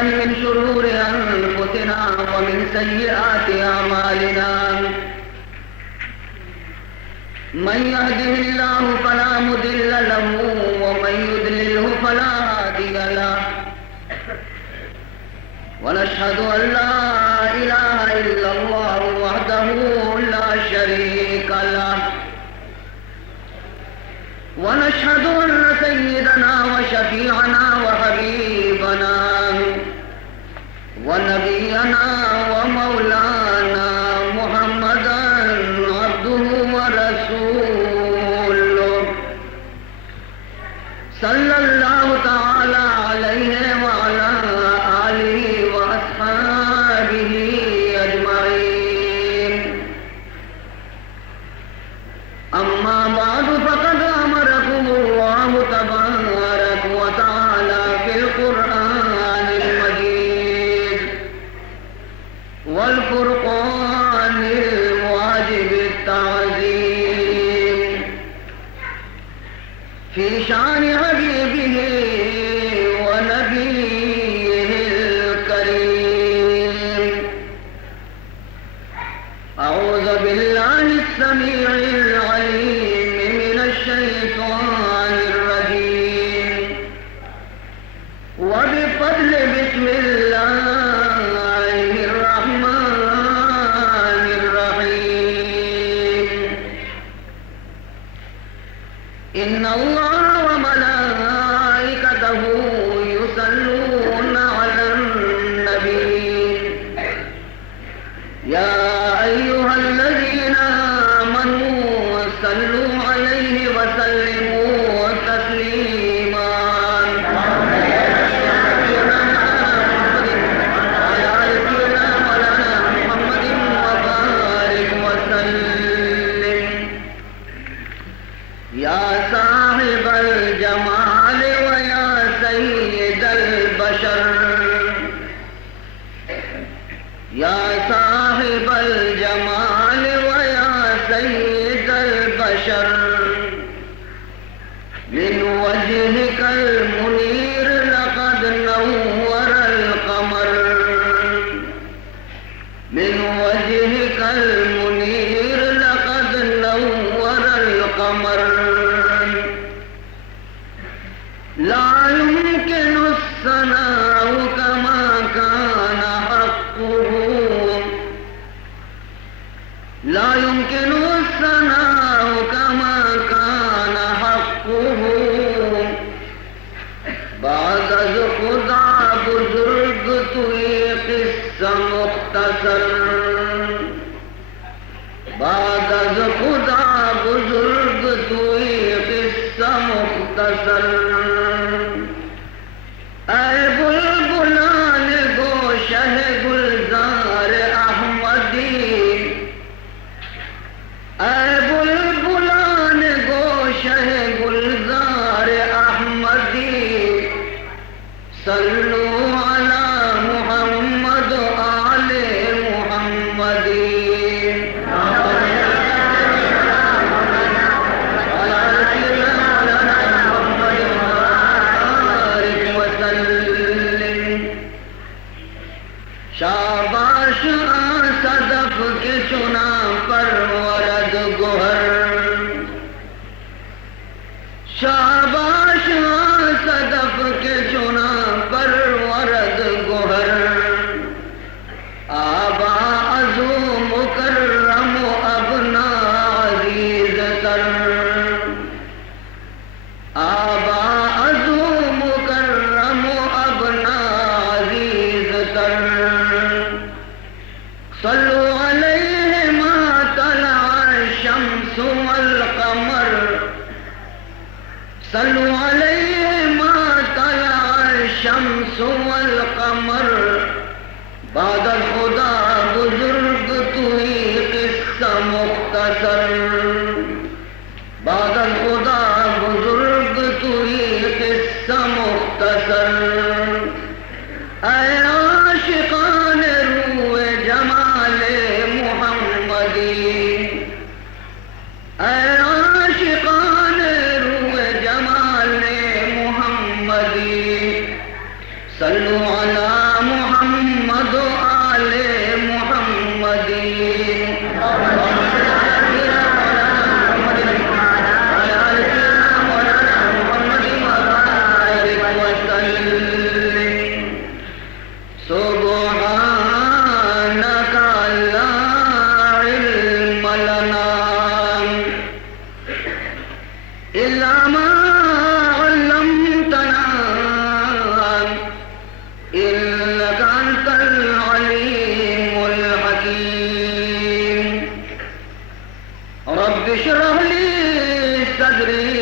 بالله من شرور أنفسنا ومن سيئات أعمالنا من يهده الله فلا مضل له ومن يضلله فلا هادي له ونشهد أن لا إله إلا الله وحده لا شريك له ونشهد أن سيدنا وشفيعنا وحبيبنا ونبينا ومولانا محمدا عبده ورسوله صلى الله تعالى عليه وعلى آله وأصحابه أجمعين أما بعد فقد أمركم الله تبارك وتعالى في القرآن المجيد والفرقان الواجب التعظيم في شان حبيبه ونبيه الكريم. أعوذ بالله السميع العليم من الشيطان الرجيم وبفضل بسم الله الرحمن الرحيم. إن الله وملائكته يصلون على النبي يا أيها الذين آمنوا صلوا عليه وسلموا تسليما. يا صاحب الجمال ويا سيد البشر يا صاحب الجمال ويا سيد البشر من وجهك المنير لقد نور القمر من وجهك المنير لقد نور القمر لا يمكن الثناء كما كان حقه لا يمكن الثناء كما كان حقه بعد از خدا بزرگ توی قصہ مختصر بعد از خدا بزرگ توی قصہ مختصر. اے بلبلان گوشہ گلزار احمدی اے بلبلان گوشہ گلزار احمدی صلو علی محمد آل محمدی. شاباش صدف کے چنا پر ورد گوہر شاباش صدف کے چنا پر ورد گوہر آبا ازو مکرم ابنا عزیز تر آبا ازو مکرم ابنا عزیز تر. صلوا علیہ ما طلع الشمس والقمر صلوا علیہ ما طلع الشمس والقمر بعد خدا بزرگ توی قصہ مختصر بعد خدا بزرگ توی قصہ مختصر. اے عاشقان روح جمال محمدی اے عاشقان روح جمال محمدی صلوا علی إلا ما علمتنا إنك أنت العليم الحكيم رب اشرح لي صدري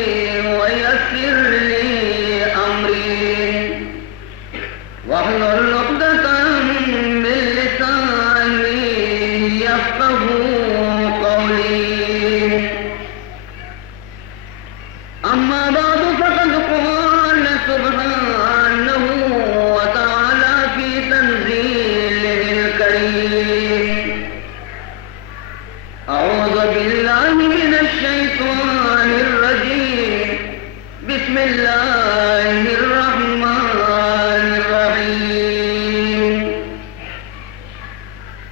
ويسر لي أمري واحلل عقدة من لساني يفقهوا قولي أما بعد فقد قال سبحانه وتعالى في تنزيله الكريم أعوذ بالله من الشيطان الرجيم بسم الله الرحمن الرحيم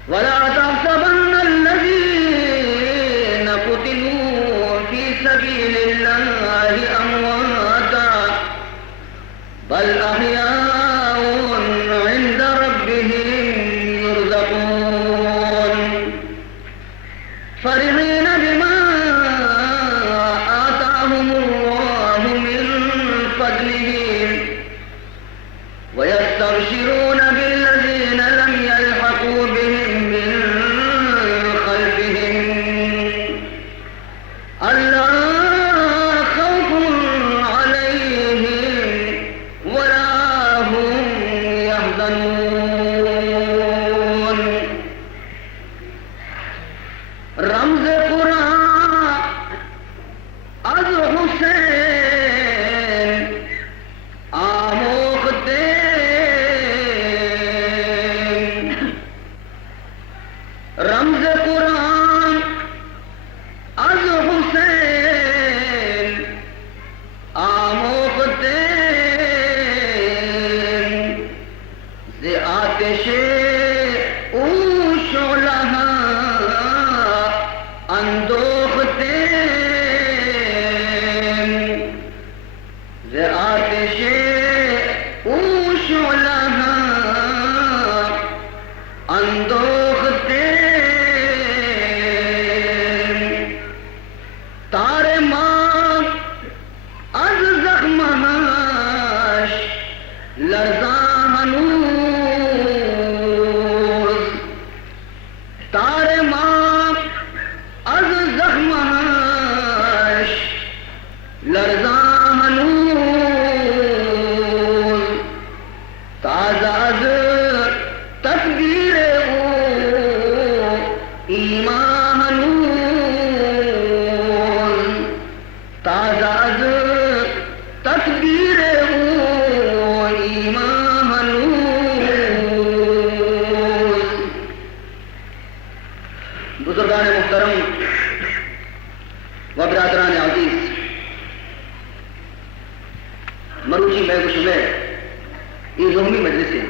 ولا تحسبن الذين قتلوا في سبيل الله أمواتا بل أحياء عند ربهم يرزقون فرحين بما آتاهم الله من فضله ويستبشرون بالذين لم يلحقوا بهم من خلفهم ألا خوف عليهم ولا هم يحزنون رمز قرآن از حسین آموختے رمز قرآن از حسین آموختے ز آتش او شعلہ اندوختے ز آتش او شعلہ اندوختے تار ماں از زخمہاش لرزاں ہنوز تار ماں از زخمہاش لرزاں ہنوز تازہ از تصویر او ایمان ہنوز تازہ از تصویر او ایمان ہنوز بزرگان محترم و برادران عزیز مروچی میں کچھ میں یہ رومی مجلس ہے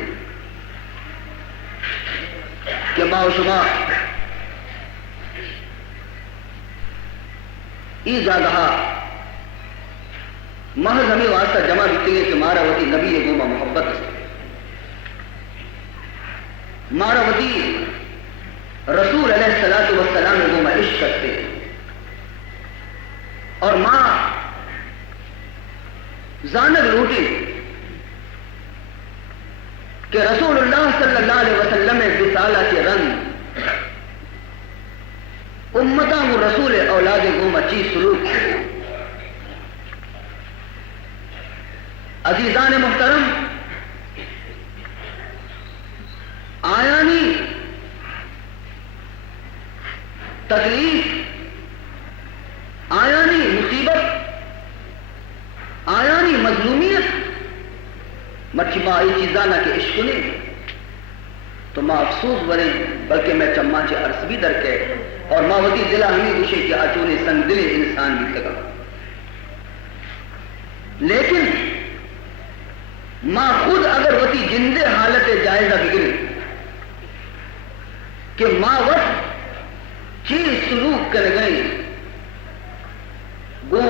کہ ماں و شما ای جاگہا محض ہمیں واسطہ جمع دیتے ہیں کہ ماراوتی نبی گوما محبت ماراوتی رسول علیہ السلام گوما عشق کرتے اور ماں زانب لوٹی کہ رسول اللہ صلی اللہ علیہ وسلم رسالہ کے رنگ امتا و رسول اولاد گوما چی سلوک عزیزان محترم آیانی تکلیف آیانی مصیبت آیانی مظلومیت مچھما ای چیزانا کے عشق نہیں تو ماں افسوس بریں بلکہ میں چمّا چے عرص بھی در کے اور ماں وتی دلہ ہمیں گوشے کہ اچونے سنگ دل انسان بھی تکا لیکن ماں خود اگر وتی جندے حالت جائزہ بگڑے کہ ماں وقت چیز سلوک کر گئی گو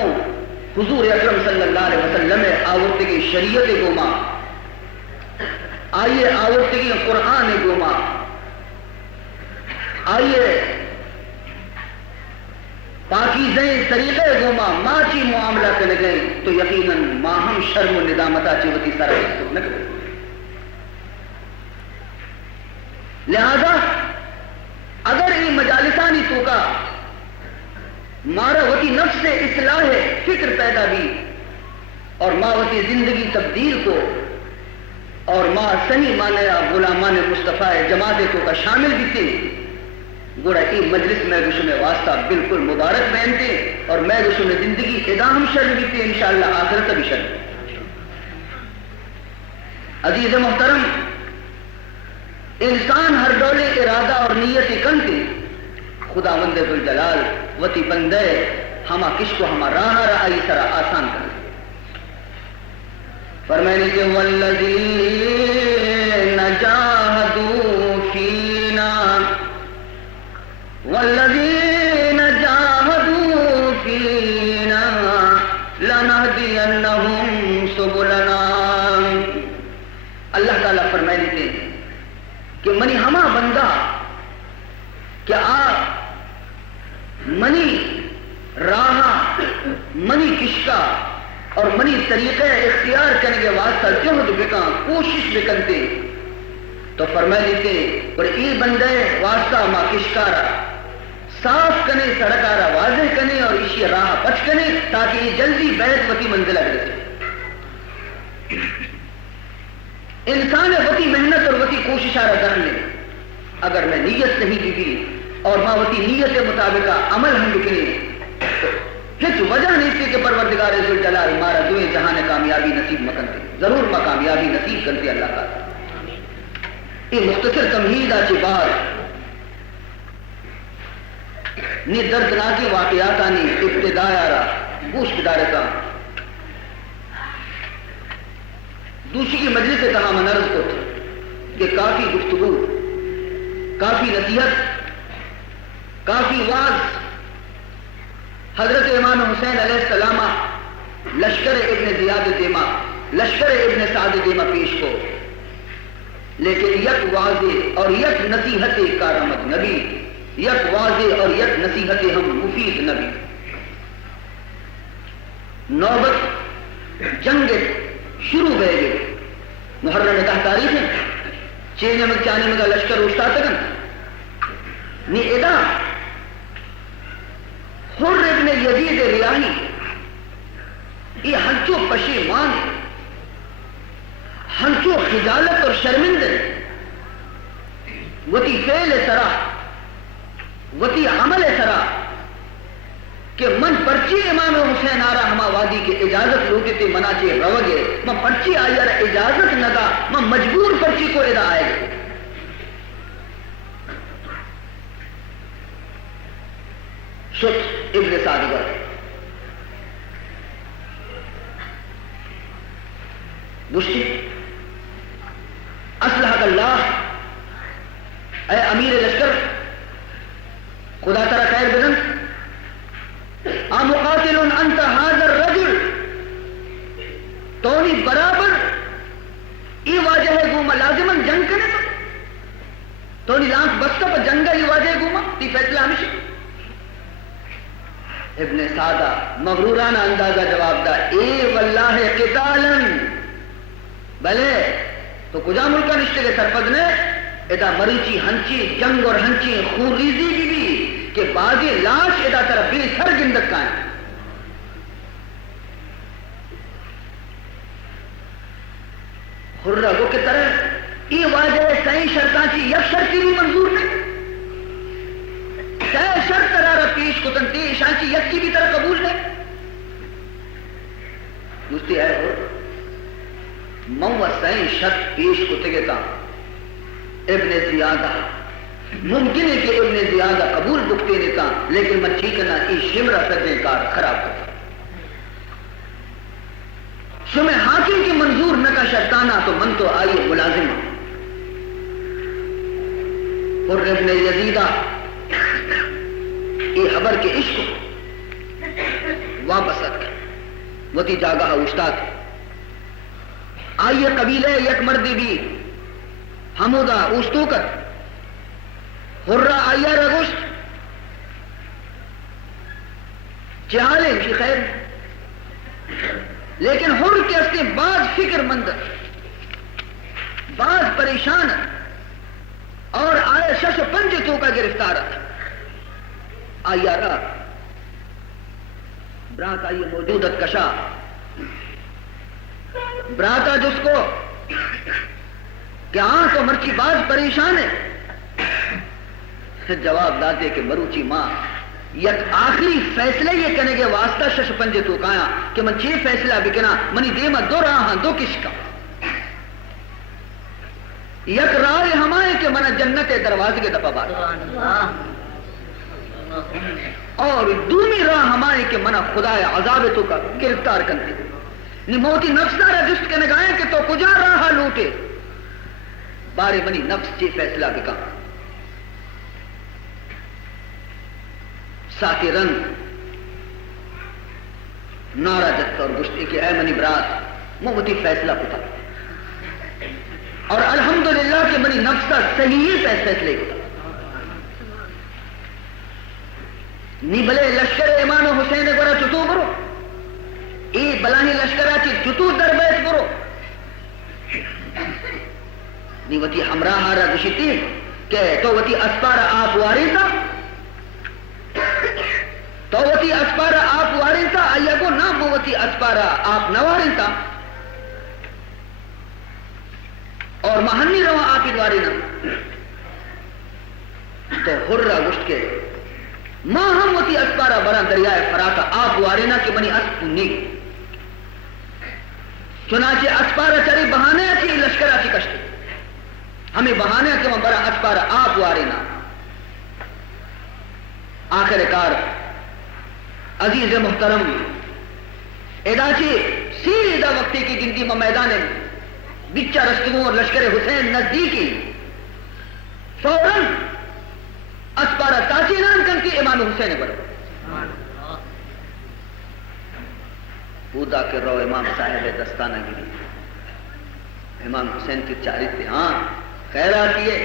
حضور اکرم صلی اللہ علیہ وسلم آورتے کی شریعت گوما آئیے آورتے کی قرآن گوما آئیے پاکیزیں طریقے گوما ماچی معاملہ کرنے گئے تو یقیناً ماہم شرم و ندامتا چیوتی سارا نہ کرے. لہذا اگر یہ مجالسانی تو کا مارا وتی نفس سے اصلاح فکر پیدا بھی اور ماں وتی زندگی تبدیل کو اور ماں صحیح مانیا غلامان مصطفیٰ جماعت کو کا شامل بھی تھے گوڑا ای مجلس میں گشم واسطہ بالکل مبارک بہنتے اور میں گشم زندگی ادام شر بھی تھے انشاءاللہ آخرت بھی شر. عزیز محترم انسان ہر دولے ارادہ اور نیت کن کے خدا بند ذوالجلال وتی بندے ہما کش کو ہما راہ رہائی سرا آسان کر فرمائنے کہ والذین جاہدوا فینا والذین جاہدوا فینا لنہدینہم سبلنا. اللہ تعالیٰ فرمائنے کے کہ منی ہما بندہ کہ آپ منی راہ منی کشکا اور منی طریقے اختیار کرنے کے واسطہ جہد بکا کوشش بکنتے تو فرمائے دیتے اور ای بندے واسطہ ما کشکارا صاف کنے سڑکارا واضح کنے اور اسی راہ پچ کنے تاکہ یہ جلدی بیت وتی منزلہ رسے. انسان وتی محنت اور وتی کوشش آرہ در لے اگر میں نیت صحیح بھی اور ماں وتی نیت مطابق عمل ہم بکنے ہچ وجہ نہیں تھی کہ پروردگار ذوالجلال مارا دوئے جہاں کامیابی نصیب مکنتے ضرور ما کامیابی نصیب کرتے اللہ تعالیٰ. یہ مختصر تمہید آچے بار نی دردناکی واقعات آنی ابتداء آرہ گوش بدارتا دوسری کی مجلس سے کہا منرز کو کہ کافی گفتگو کافی نصیحت کافی واز حضرت امام حسین علیہ السلام لشکر ابن زیاد دیما لشکر ابن سعد دیما پیش کو لیکن یک واضح اور یک نصیحت کارآمد نبی یک واضح اور یک نصیحت ہم مفید نبی. نوبت جنگ شروع ہوئے گئے محرم 10 تاریخ ہے چینے میں چانے میں کا لشکر اٹھتا تکن نی ادا حر ابن یزید ریاحی یہ ہنچو پشیمان ہنچو خجالت اور شرمندہ وتی فعل سرا وتی عمل سرا کہ من پرچی امام حسین آرہ ہما وادی کے اجازت لوٹے تے منا چے روگے من پرچی آئی آرہ اجازت ندا من مجبور پرچی کو ادا آئے گا. شت ابن سعدگر بشتی اسلحہ اللہ اے امیر لشکر خدا ترہ خیر بدن مقاتل انت هذا الرجل تونی برابر ای واجہ ہے گوما لازمن جنگ کرنے تونی لانس بستا پر جنگا ای واجہ ہے گوما تی فیصلہ ہمیشہ. ابن سعدہ مغرورانہ اندازہ جواب دا اے واللہ قتالا بلے تو کجا ملکہ نشتے کے سرپد نے ادا مریچی ہنچی جنگ اور ہنچی خون ریزی بھی کہ بازی لاش ادا طرف بھی سر گندک کا ہے. خرگو کی طرح یہ واجہ سائیں شرطان چی یک شرطی بھی منظور نہیں سائیں شرط ترارہ پیش کتن تی شانچی یک کی بھی طرح قبول نہیں دوستی ہے ہو موہ سائیں شرط پیش کتے گے تا ابن زیادہ ممکن ہے کہ ابن زیادہ قبول بکتے دیتا لیکن من ٹھیکنا ای شمرہ سدے کار خراب کرتا شمع حاکم کی منظور نہ کا شرطانہ تو من تو آئیے ملازمہ اور ابن یزیدہ یہ خبر کے عشق واپس رکھ وہ تی جاگہ استاد آئیے قبیلہ یک مردی بھی حمودہ اوستوکت حرہ آئیہ رگوشت چہالے کی خیر لیکن ہر کے استے بعض فکر مند بعض پریشان اور آئے شش پنج تو کا گرفتار آیا را برات آئیے موجودت کشا براتا جس کو کہ ہاں تو مرچی باز پریشان ہے جواب داتے کہ مروچی ماں یک آخری فیصلے یہ کہنے کے واسطہ شش پنجے تو کہاں کہ من چھ فیصلہ بکنا منی دیما دو رہا ہاں دو کش کا یک رائے ہمائے کہ منہ جنت دروازے کے دپا بات اور دومی راہ ہمائے کہ منہ خدا عذاب تو کا گرفتار کرتے نموتی نفس دارا جست کے نگائیں کہ تو کجا راہ لوٹے بارے منی نفس چی فیصلہ بکا ساکے رنگ نارا جت اور گشتے کہ اے منی برات موتی فیصلہ پتا اور الحمدللہ کہ منی نفس کا صحیح فیصلے ہوتا نی بلے لشکر امام حسین گورا چتو برو ای بلاہی لشکرہ چی چتو در بیت برو نی وتی ہمراہ را گشتی کہ تو وتی اسپارا آپ واری تھا تو وتی اسپارا آپ واری تھا آیا کو نام وتی اسپارا آپ نواری تھا اور مہنی رہا آپ ادواری نہ تو ہرہ گشت کے ماں ہم ہوتی اسپارا برا دریائے فراتا آپ وارینا کہ منی اسپ نیگ چنانچہ اسپارا چری بہانے اچھی لشکر اچھی کشتی ہمیں بہانے کہ من برا اسپارا آپ وارینا آخر کار عزیز محترم ادا چی سیری دا وقتی کی گنتی میں میدان بچہ رستگوں اور لشکر حسین نزدیکی فوراً اسپارا تاچینان کنتی امام حسین برو پودا کے رو امام صاحب دستانہ گری امام حسین کی چاری تھے ہاں خیراتی ہے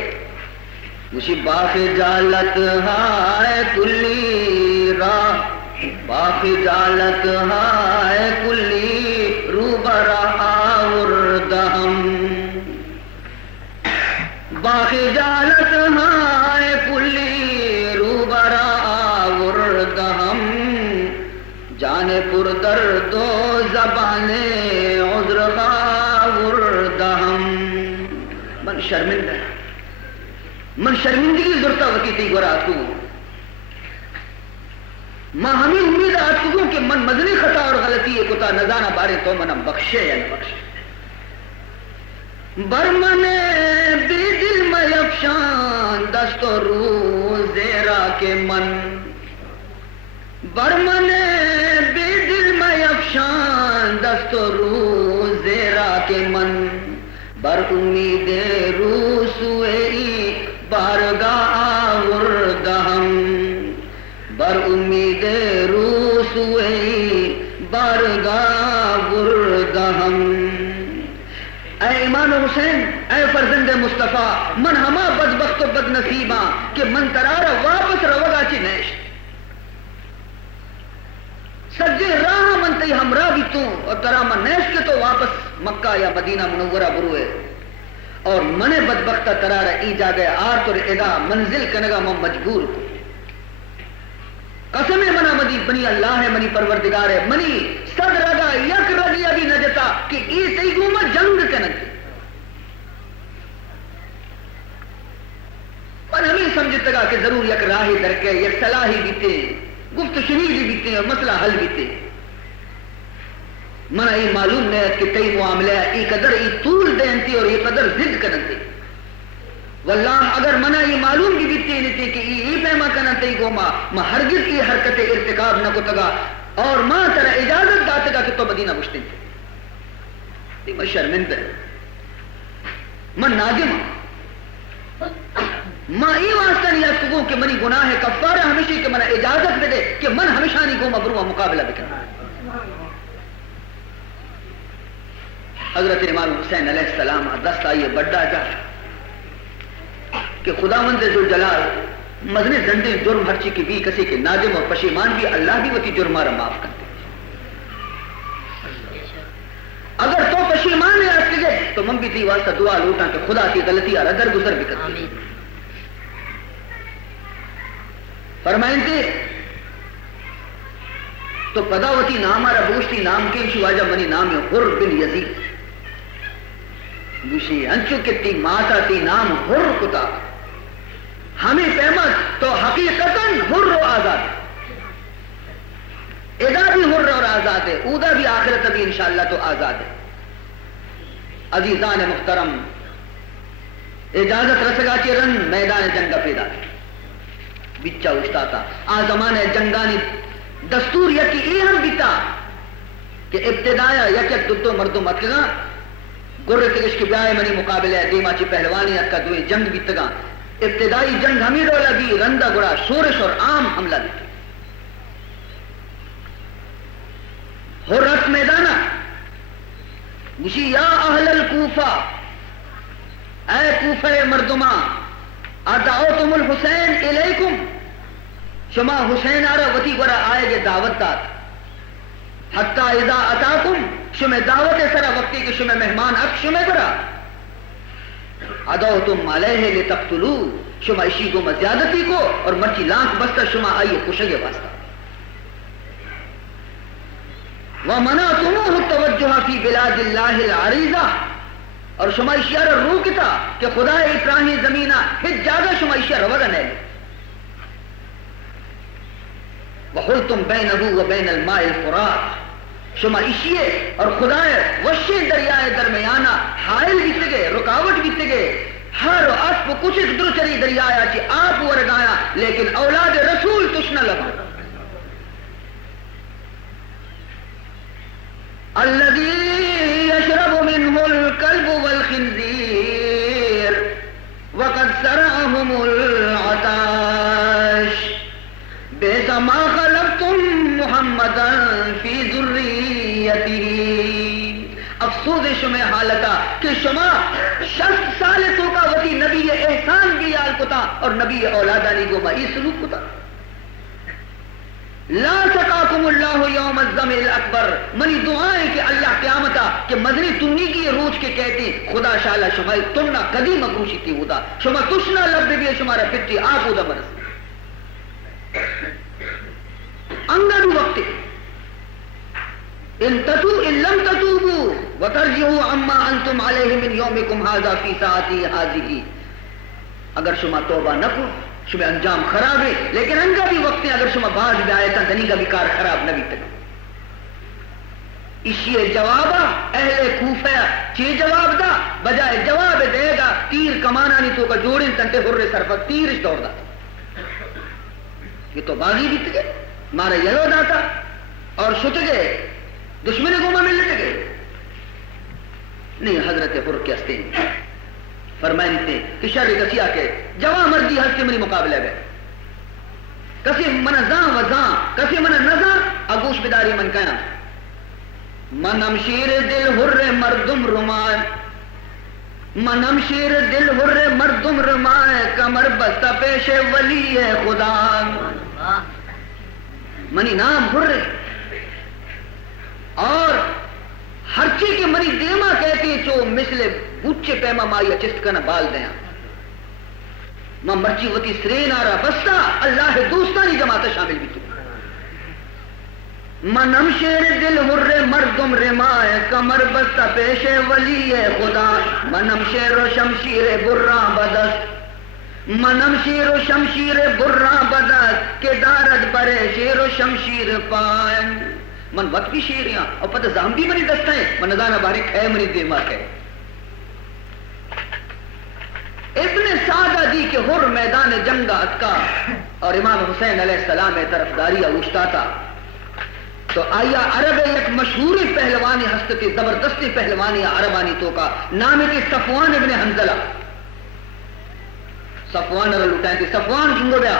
مجھے باق جالت ہائے کلی راہ باق جالت ہائے کلی روبرا آوردہم باق جالت ہائے کلی روبرا آوردہم جانے پر درد و زبان عذر آوردہم من شرمندہ من شرمندگی ضرورتا وکی تی گورات کو ماں ہمیں امید آج کو کہ من مدنی خطا اور غلطی ہے کتا نزانہ بارے تو منم بخشے یا نہ بخشے برمنے بی دل میں افشان دست و روز زیرا کے من برمنے بی دل میں افشان دست و روز زیرا کے من بر امید روسوئی بارگاہ آوردہم بر امید روسوئی بارگاہ آوردہم اے امام حسین اے فرزند مصطفیٰ من ہما بدبخت و بد نصیباں کہ من ترارا واپس روگا چی نیش سجے راہ من تی ہمراہ بھی تو اور ترا من نیش کے تو واپس مکہ یا مدینہ منورہ بروئے اور من بدبختہ ترارا ای جا گئے آر تو ادا منزل کنگا من مجبور کو قسم منا مدی بنی اللہ ہے منی پروردگار ہے منی صد رگا یک رگی ابھی نجتا کہ ای تیگو میں جنگ کنگ پر ہمیں سمجھتا گا کہ ضرور یک راہی درکے یک صلاحی بیتے گفت شنیدی بیتے اور مسئلہ حل بیتے منا ای معلوم نیت کہ تی معاملہ ای قدر ای طول دینتی اور ای قدر ضد کننتی واللہ اگر منا یہ معلوم بھی بیتی نہیں کہ ای پیما کننتی گو ما ہرگز ای حرکت ارتکاب نہ کو تگا اور ماں ترہ اجازت داتے گا کہ تو مدینہ مشتن تھی میں شرمند ہے من ناجم ماں ای واسطہ نہیں اس کو کہ منی گناہ ہے کفارہ ہمیشہ کہ منہ اجازت دے دے کہ من ہمیشہ نہیں گو مبروہ مقابلہ بکنا حضرت امام حسین علیہ السلام دست آئیے بڑھا جا کہ خدا مند جو جلال مزنے زندے جرم ہرچی کی بھی کسی کے نادم اور پشیمان بھی اللہ بھی وتی جرمارا معاف کرتے اگر تو پشیمان ہے رکھ گئے تو من بھی دی واسطہ دعا لوٹا کہ خدا کی غلطی اور ادر گزر بھی کرتے فرمائیں تھے تو پداوتی نام آرہ بوشتی نام کے شواجہ منی نام ہے حر بن یزید بوشی انچو کتی ماتا تی نام حر کتا ہمیں فہمت تو حقیقتاً حر و آزاد ادا بھی حر اور آزاد ہے اودا بھی آخرت بھی انشاءاللہ تو آزاد ہے عزیزان محترم اجازت رسگا چی رن میدان جنگ پیدا بچہ اچھتا تھا آزمان جنگانی دستور یکی ایہم بیتا کہ ابتدایا یکت دو مردو متگا گرر تگش کی بیائے منی مقابلہ دیما چی پہلوانی اکا دوئے جنگ بیتگا ابتدائی جنگ ہمیں رولا بھی رندہ گڑا شورش اور عام حملہ بیتا حرت میدانہ مجھے یا اہل الکوفہ اے کوفہ مردمہ ادعوتم الحسین الیکم شما حسین آرہ وطی گورا آئے گے دعوت داد حتی اذا اتاکم شما دعوت سرا وقتی کہ شما مہمان اک شما گورا ادعوتم علیہ لتقتلو شما اشی کو مزیادتی کو اور مرچی لانک بستا شما آئیے خوشنگے واسطہ وَمَنَعْتُمُوهُ التَّوَجُّهَ فِي بِلَادِ اللَّهِ الْعَرِيضَةِ اور شما اشیار روکتا کہ خدا ابراہیم زمینہ ہت جاگہ شما اشیار وگن ہے وَحُلْتُمْ بَيْنَهُ وَبَيْنَ الْمَاءِ الْفُرَاتِ شما اشیے اور خدا وشی دریائے درمیانہ حائل بیتے گئے رکاوٹ بیتے گئے ہر اسپ کچھ در چری دریایا چی آپ ورگایا لیکن اولاد رسول تشنہ لگا الذي يشرب منه الكلب والخنزير وقد سرعهم العطاش بئس ما خلقتم محمدا في ذريته افسوس شما حالتا کہ شما 60 سال تو کا وتی نبی احسان کی یال کتا اور نبی اولادانی کو مئی سلوک کتا لا سقاکم اللہ یوم الظمئ الاکبر منی دعائیں کہ اللہ قیامتا کہ مدنی تنی کی روچ کے کہتی خدا شالا شمائی تننا قدیم مگروشی کی ہوتا شما تشنا لب بھی شمارا پتی آپ ہوتا مرس انگل وقت ان لم تتوبوا وترجعوا عما انتم علیہ من یومکم ھذا فی ساعتی ھذہ اگر شما توبہ نہ کرو شما انجام خراب ہے لیکن انگا بھی وقت اگر شما باز بھی آئے تھا دنی کا بھی کار خراب نہ بھی تک اسی جوابا اہل کوفہ چی جواب دا بجائے جواب دے گا تیر کمانا نہیں تو کا جوڑیں تنتے حر سرفت تیر اس دوڑ دا یہ تو باغی بیت گئے مارا یلو داتا اور شت گئے دشمن کو مل لے گئے نہیں حضرت حر کے ہستے فرمائیں تھے کہ شر کسی آکے جواب مرضی ہستے منی مقابلہ گئے کسی من زاں و زاں کسی من نزاں اگوش بداری من کہنا منم شیر دل حر مردم رمائے منم شیر دل حر مردم رمائے کمر بستہ پیش ولی خدا منی نام حر اور ہر چیز کے منی دیما کہتی چو مثل بوچے پیما مایا چست کنا بال دیا ماں مرچی وتی سرین آرہ بستا اللہ دوستانی جماعت شامل بھی تو منم شیر دل حر مردم رمائے کمر بستہ پیش ولی خدا منم شیر و شمشیر بران بدست منم شیر و شمشیر بران بدست کہ دارد برے شیر و شمشیر پائیں من وقت بھی شیریاں اور پتہ زامبی منی دستا ہے من نظانہ بارک ہے منی دیمار ہے ابن سادہ دی کہ حر میدان جنگا اتکا اور امام حسین علیہ السلام طرفداری اوشتا تھا تو آیا عرب ایک مشہور پہلوانی ہستی زبردستی پہلوانی عربانی تو کا نام ہے کہ صفوان ابن حنزلہ صفوان رہ لٹائیں تھی صفوان جنگو بیا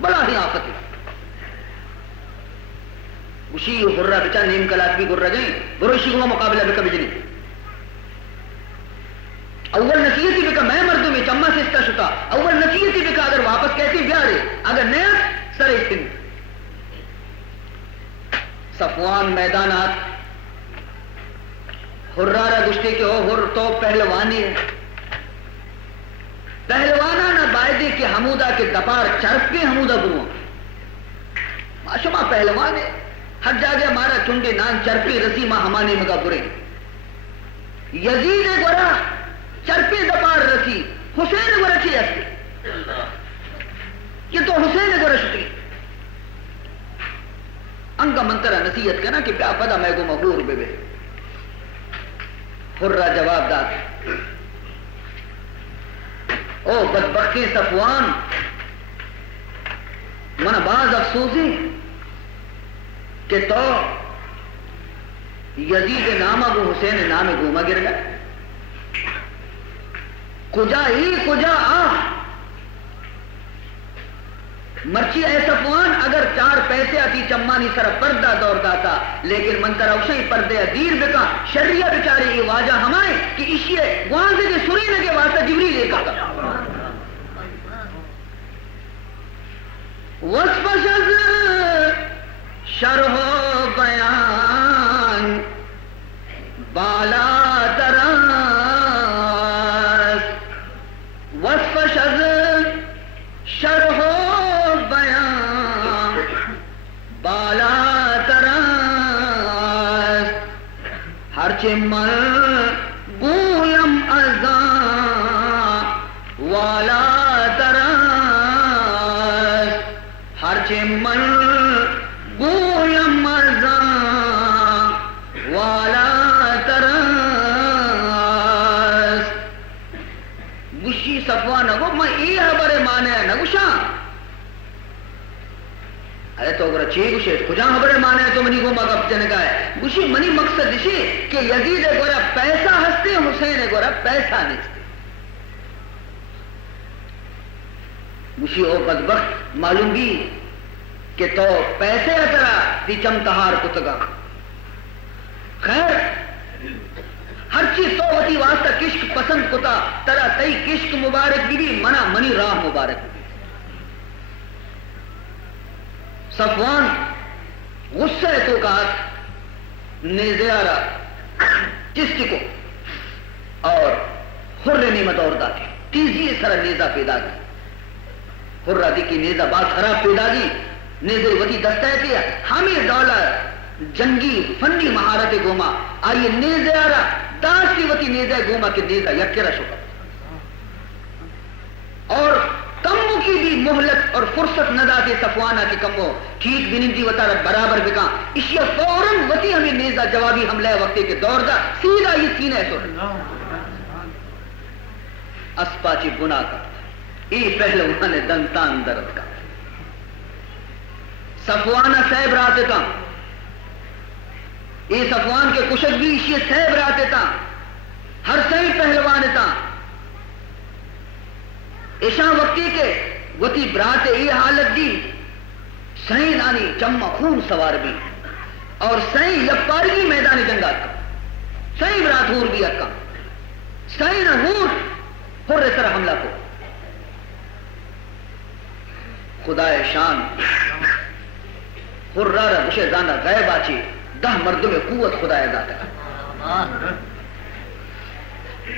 بڑا ہی آفت ہے اسی حرہ بچا نیم کلات بھی گر رہ گئیں بروشی کو مقابلہ بھی کبھی جنی اول نصیحتی بکا میں مردوں میں چمہ سے استا شتا اول نصیحتی بکا اگر واپس کہتی بیارے اگر نیت سر اتن صفوان میدانات حرارہ گشتی کے ہو حر تو پہلوانی ہے پہلوانا نہ بائدے کے حمودہ کے دپار چرپ کے حمودہ گروہ ماشما پہلوان ہے ہر جاگے ہمارا چنڈے نان چرپی رسی ماں ہمانے مگا برے یزید گورا چرپی دپار رسی حسین گورا چی استی یہ تو حسین گورا شتی انگا منترہ نصیحت کنا کہ پیا پدا میں گو مغرور بے بے حرہ جواب داد او بدبختی صفوان من باز افسوسی کہ تو یزید نام ابو حسین نام گوما گر گئے کجا ہی کجا آ مرچی اے صفوان اگر 4 پیسے آتی چمانی سر پردہ دور داتا لیکن منتر اوشی پردے دیر بکا شریعہ بچاری یہ واجہ ہمائیں کہ اشیے وہاں سے جو سوری لگے واسطہ جبری لے کا وصف شز شرح بیان بالا دراز وصف شز شرح بیان بالا دراز ہرچہ من گویم ازاں والا دراز ہرچہ من گویم ازاں والا دراز گشی صفوان کو میں یہ خبر مانے نگوشاں ارے تو اگر چی گوشے کجا خبر مانے تو منی کو مگا جنگا ہے گوشی منی مقصد اسی کہ یزید گورا پیسہ ہستے حسین گورا پیسہ نستے گوشی او بدبخت معلوم بھی کہ تو پیسے اترا دی چمتہار کتگا خیر ہر چیز تو وتی واسطہ کشک پسند کتا ترا تئی کشک مبارک بھی منا منی راہ مبارک بھی صفوان غصہ تو کہا نیزے آرہ چستی کو اور حر نعمت اور داتی تیزی سر نیزہ پیدا کی حر دی کی نیزہ بات خراب پیدا کی نیزے وتی دستہ کیا ہمیں ڈالر جنگی فنی مہارت گوما آئیے نیزے آرہ داس کی وتی نیزہ گوما کے نیزہ یکرہ شکر اور کمو کی بھی مہلت اور فرصت نہ داتے صفوانہ کی کمو ٹھیک بنندی وطارت برابر بکا اشیاء فوراں وتی ہمیں نیزہ جوابی حملہ وقتے کے دور دا سیدھا یہ سینے سو اسپاچی گناہ کا ای پہلوان دنتان درد کا صفوانہ سیب راتے تا ای صفوان کے کشک بھی اشیاء سیب راتے تا ہر سیب پہلوان تا ایشاں وقتی کے وتی برات ای حالت دی سین آنی چمہ خون سوار بھی اور سین لپارگی میدان جنگات کا سین برات ہور بھی اکا سین ہور حر سر حملہ کو خدا شان حر رارا بشے زانا غیب آچی 10 مردوں میں قوت خدا ذات ہے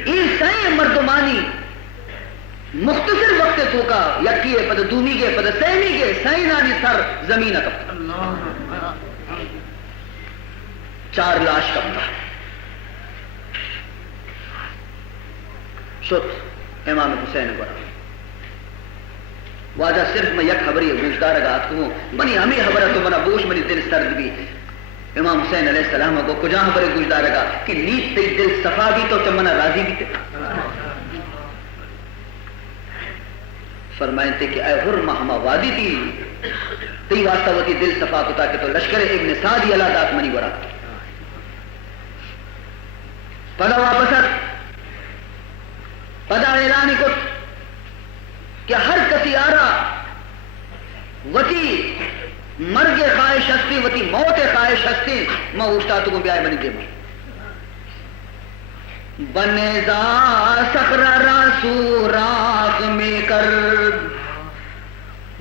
ای سین مردمانی مختصر وقت تو کا یکیے پد دومی گے پد سیمی گے سینانی سر زمین کپتا 4 لاش کپتا شد امام حسین گورا واجہ صرف میں یک خبری گوشدار گات کو منی ہمیں خبر تو منا بوش منی دل سرد بھی امام حسین علیہ السلام کو کجا خبر گوشدار گا کہ نیت تی دل صفا بھی تو چمنا راضی بھی تے فرمائیں تے کہ اے حرمہ ہما وادی تھی تی واسطہ وتی دل صفا کتا کہ تو لشکر ابن سعدی اللہ دات منی ورا پدا واپست پدا اعلانی کت کہ ہر کسی آرہ وتی مرگ خواہش ہستی وتی موت خواہش ہستی میں اوشتا تو کو بیائے منی دے بنیزا صخر را سوراخ میں کر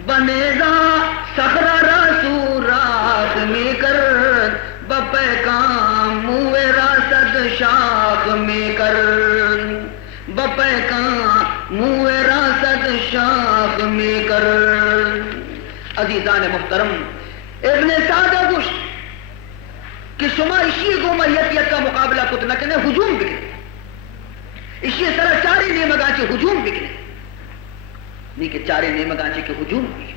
بنیزا صخر را سوراخ میں کر بپیکام موے راست شاخ میں کر بپیکام موے راست شاخ میں کر. عزیزان محترم ابن سعدہ گوشت کہ شما اشی گوما یک کا مقابلہ کت نہ کنے ہجوم بکنے اشی سرا چارے نیمگانچے ہجوم بکنے نہیں کہ چارے نیمگانچے کے ہجوم بکنے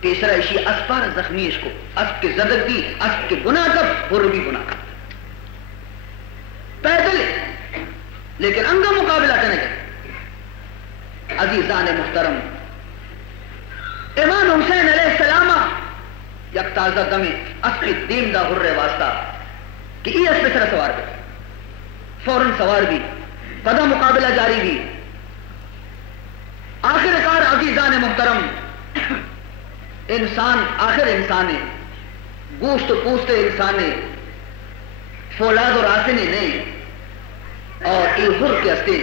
تیسرا اشی اسپار زخمی اس کو اسب کے زدگ دی اسب کے گناہ کب اور بھی گناہ کب پیدل لیکن انگا مقابلہ کرنے گئے. عزیزان محترم امام حسین علیہ السلام یک تازہ دمیں اسب دیم دا حر واسطہ کہ ای اسب سر سوار بھی فوراً سوار بھی پدا مقابلہ جاری بھی. آخر کار عزیزان محترم انسان آخر انسان ہے گوشت پوست انسان ہے فولاد اور آسن نہیں اور ای حر کے استے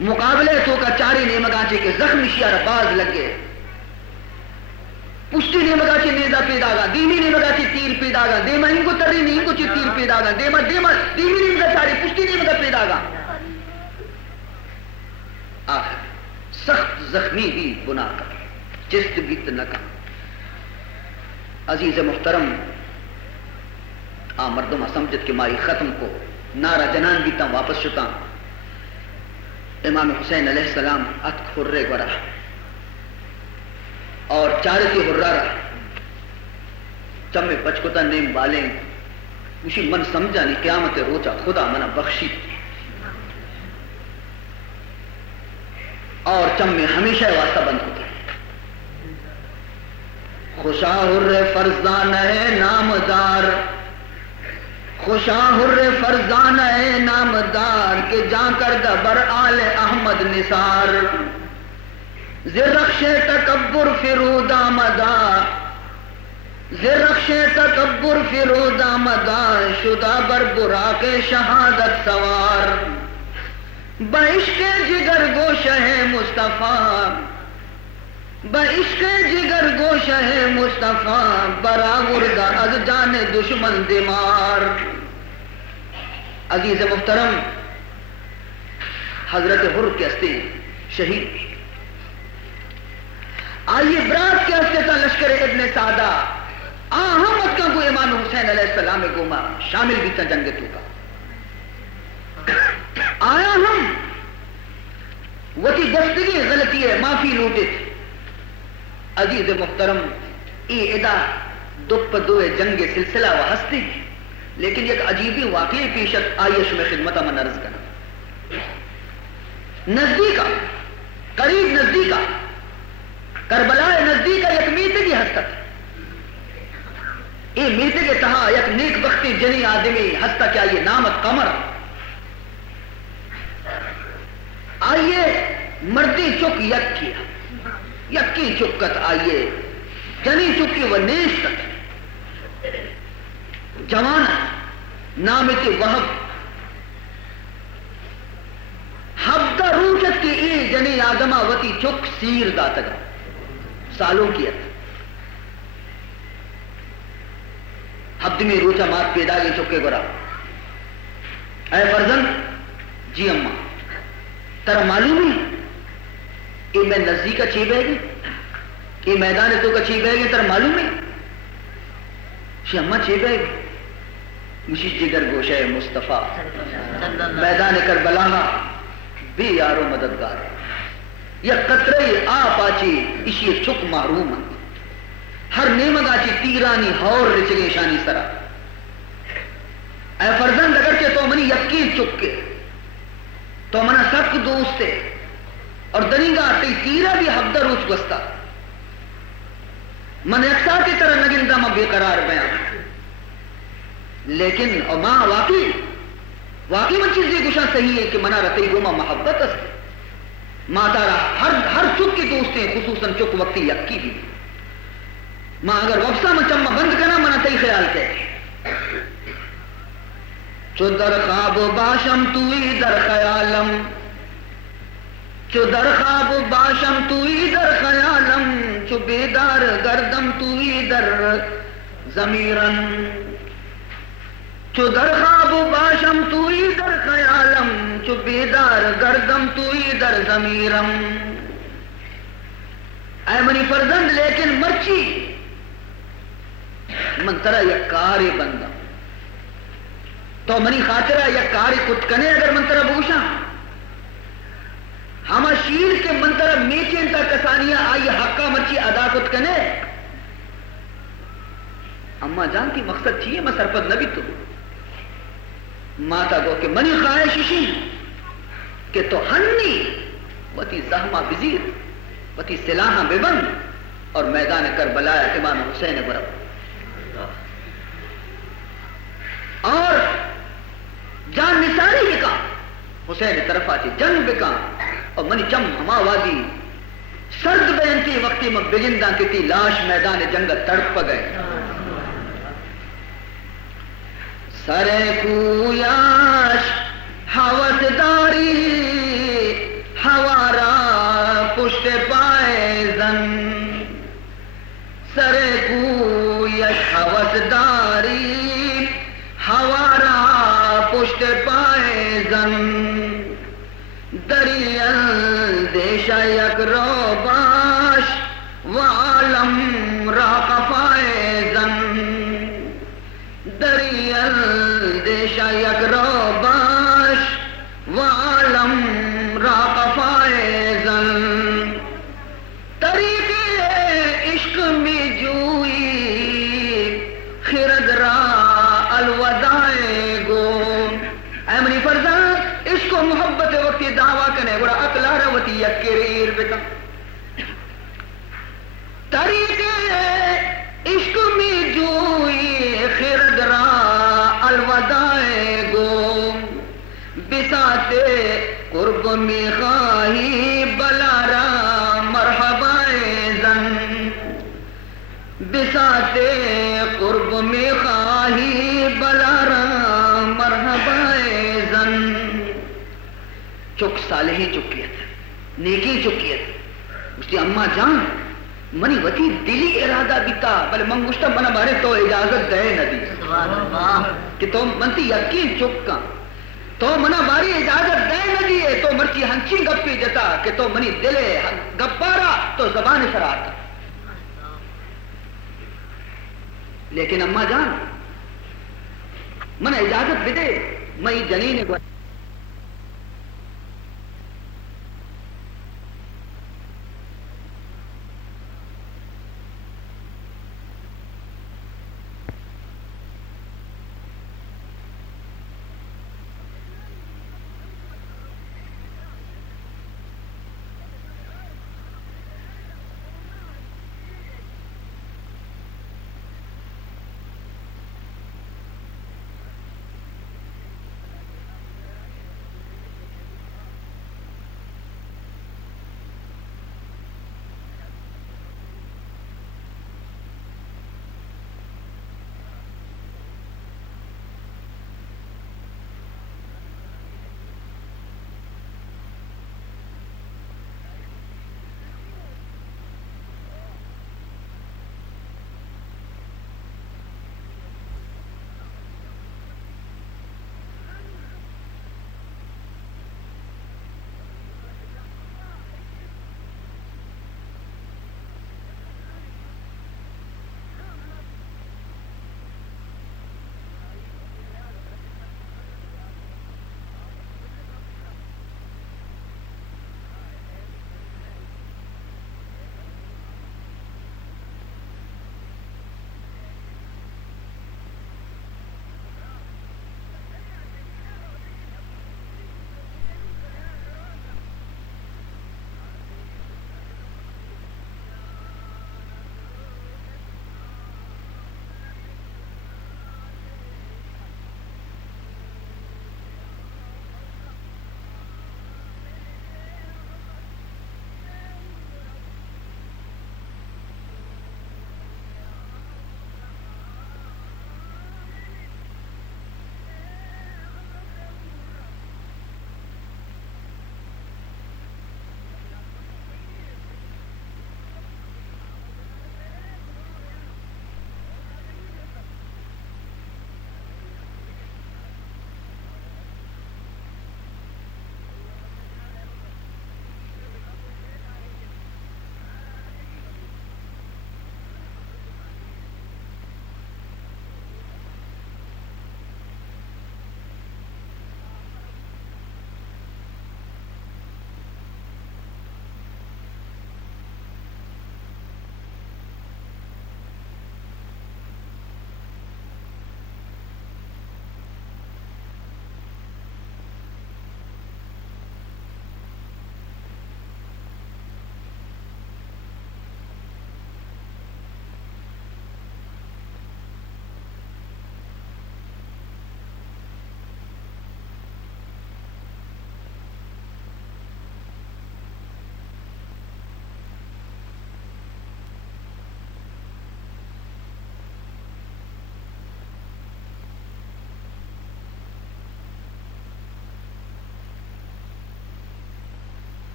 مقابلے تو کا چاری نیمگانچے کے زخمی شیار باز لگے پشتی نیمگانچے نیزہ پیدا گا دیمی نیمگانچے تیر پیدا گا دیما ان کو تری نہیں ان کو چی تیر پیدا گا دیما دیمی نیمگا چاری پشتی نیمگا پیدا گا. آخر سخت زخمی بھی گناہ کا جست بیت نہ کا. عزیز محترم مردم سمجھت کہ ماری ختم کو نارا جنان بیتا واپس شتا. امام حسین علیہ السلام ات خرے گورا اور چارتی حرارا چمے بچکتا نیم بالیں مجھے من سمجھا نہیں قیامت روچا خدا منا بخشی اور چمے ہمیشہ واسطہ بند ہوتا. خوشا حر فرزان ہے نامدار خوشا حر فرزان ہے نامدار کہ جا کر دبر آل احمد نثار زرخش تکبر فرود آمدا زرخش تکبر فرود آمدا شدہ بر براق شہادت سوار بعشق جگر گوشہ مصطفیٰ بعشق جگر گوشہ مصطفیٰ برآوردہ از جان دشمن دمار. عزیز محترم حضرت حر کے ہستے شہید آئیے برات کے ہستے تھا لشکر ابن سعدہ آہمت کا کو امام حسین علیہ السلام گوما شامل بھی تھا جنگ تو کا آیا ہم وتی دستگی غلطی ہے معافی لوٹے تھے. عزیز محترم ای ادا دپ دوے جنگ سلسلہ و ہستی لیکن ایک عجیبی واقعی پیشت آئیش میں خدمتہ من عرض کرنا. نزدیکا قریب نزدیکا کربلا نزدیکا یک میتے کی ہستت ای میتے کے تہا یک نیک بختی جنی آدمی ہستا کیا یہ نامت قمر آئیے مردی چک یک کیا یکی چکت آئیے جنی چکی و نیشت جوان نامت وحب حبدہ روچت کی ای جنی آدمہ وتی چک سیر داتگا سالوں کیت حبد میں روچہ مات پیدا گئی چکے گرا اے فرزن جی اممہ تر معلوم ہی اے میں نزدیک کا چیب ہے گی اے میدان تو کا چیب ہے گی تر معلوم ہے شی اممہ چیب ہے گی مشی جگر گوشہ مصطفیٰ میدان کربلا بے یارو مددگار یا قطرے آپ آچی اسی چک محروم ہر نیمگ آچی تیرانی ہور رچگے شانی سرا اے فرزند اگر کہ تو منی یقین چک کے تو منا سب دوستے اور دنیگا تی تیرہ بھی حبدہ روچ گستا من اکسا کی طرح نگندہ میں بے قرار بیان لیکن اور ماں واقعی من چیز یہ گشا صحیح ہے کہ منا رتی گوما محبت است ماں تارا ہر چک کی دوستے خصوصاً چک وقتی یکی بھی ماں اگر وفسا میں چمہ بند کرنا منا تی خیال کے چو در خواب باشم توی در خیالم، چو در خواب باشم توی در خیالم، چو بیدار گردم توی در ضمیرم، چو در خواب باشم توی در خیالم، چو بیدار گردم توی در ضمیرم. اے منی فرزند لیکن مرچی من ترا یک کاری بندم تو منی خاطرہ یک کاری کچھ کنے اگر من ترا بوشا ہما شیر کے من ترا میچین تا کسانیاں آئی حقا مرچی ادا کچھ کنے. اما جانتی مقصد چیئے میں سرپد نبی تو ماتا گو کہ منی خواہشی کہ تو ہنی وتی زہمہ بزیر وتی سلاحہ ببند اور میدان کربلا امام حسین برب اور جان نثاری بکا حسین طرف آتی جنگ بکا اور منی چم ہما وادی سرد بینتی وقتی میں بگندان کی لاش میدان جنگ تڑپ گئے. سرے کویاش حوثداری ہوارا پشت پائے زن، سرے کویاش حوثداری ہوارا پشت پائے زن، دری اندیش یک رو باش و عالم را قفائے زن، دری اندیش یک رو باش و عالم را قفائے زن، طریق عشق میں جوئی خرد را الوداع گو. اے منی فرزند اس کو محبت وقتی دعویٰ کنے بڑا اقلا روتی یک کریر بکا. طریق عشق میں جوئی خرد را الوداع گو، بساط قرب میں خواہی بلا را مرحبا زن، بساط قرب میں خواہی بلا را مرحبا زن. چک صالحی چکیت نیکی چکیت اس کی اما جان منی وتی دلی ارادہ بیتا بل منگوشتا منا بارے تو اجازت دے ندی کہ تو منتی یقین چکا تو منا باری اجازت دے ندی ہے تو مرچی ہنچی گپی جتا کہ تو منی دلے گپارا تو زبان سراتا. لیکن اما جان من اجازت بھی دے میں جنین